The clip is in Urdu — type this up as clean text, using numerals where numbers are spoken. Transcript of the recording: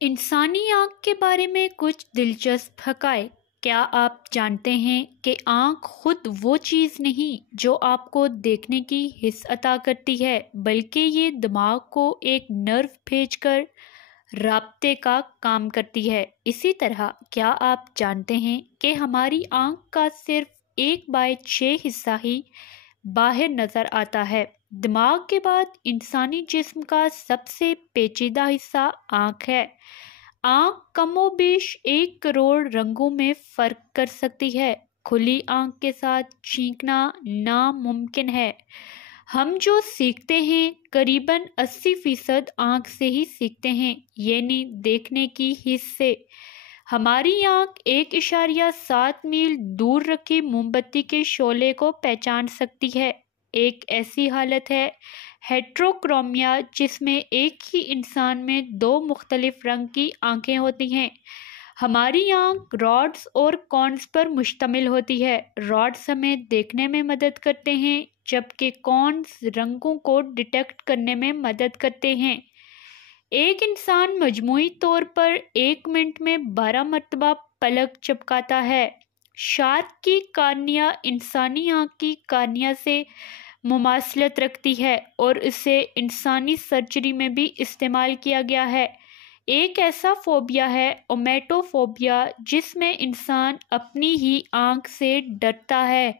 انسانی آنکھ کے بارے میں کچھ دلچسپ حقائق۔ کیا آپ جانتے ہیں کہ آنکھ خود وہ چیز نہیں جو آپ کو دیکھنے کی حس عطا کرتی ہے، بلکہ یہ دماغ کو ایک نرو بھیج کر رابطے کا کام کرتی ہے۔ اسی طرح کیا آپ جانتے ہیں کہ ہماری آنکھ کا صرف 1/6 حصہ ہی باہر نظر آتا ہے۔ دماغ کے بعد انسانی جسم کا سب سے پیچیدہ حصہ آنکھ ہے۔ آنکھ کم و بیش 1 کروڑ رنگوں میں فرق کر سکتی ہے۔ کھلی آنکھ کے ساتھ چیخنا ناممکن ہے۔ ہم جو سیکھتے ہیں قریباً 80% آنکھ سے ہی سیکھتے ہیں، یعنی دیکھنے کی حس سے۔ ہماری آنکھ 1.7 میل دور رکھی موم بتی کے شعلے کو پہچان سکتی ہے۔ ایک ایسی حالت ہے ہیٹروکرومیا جس میں ایک ہی انسان میں 2 مختلف رنگ کی آنکھیں ہوتی ہیں۔ ہماری آنکھ راڈز اور کونز پر مشتمل ہوتی ہے۔ راڈز ہمیں دیکھنے میں مدد کرتے ہیں، جبکہ کونز رنگوں کو ڈیٹیکٹ کرنے میں مدد کرتے ہیں۔ ایک انسان مجموعی طور پر 1 منٹ میں 12 مرتبہ پلک جھپکاتا ہے۔ شارک کی کارنیا انسانی آنکھ کی کارنیا سے مماثلت رکھتی ہے اور اسے انسانی سرجری میں بھی استعمال کیا گیا ہے۔ ایک ایسا فوبیا ہے اومیٹوفوبیا، جس میں انسان اپنی ہی آنکھ سے ڈرتا ہے۔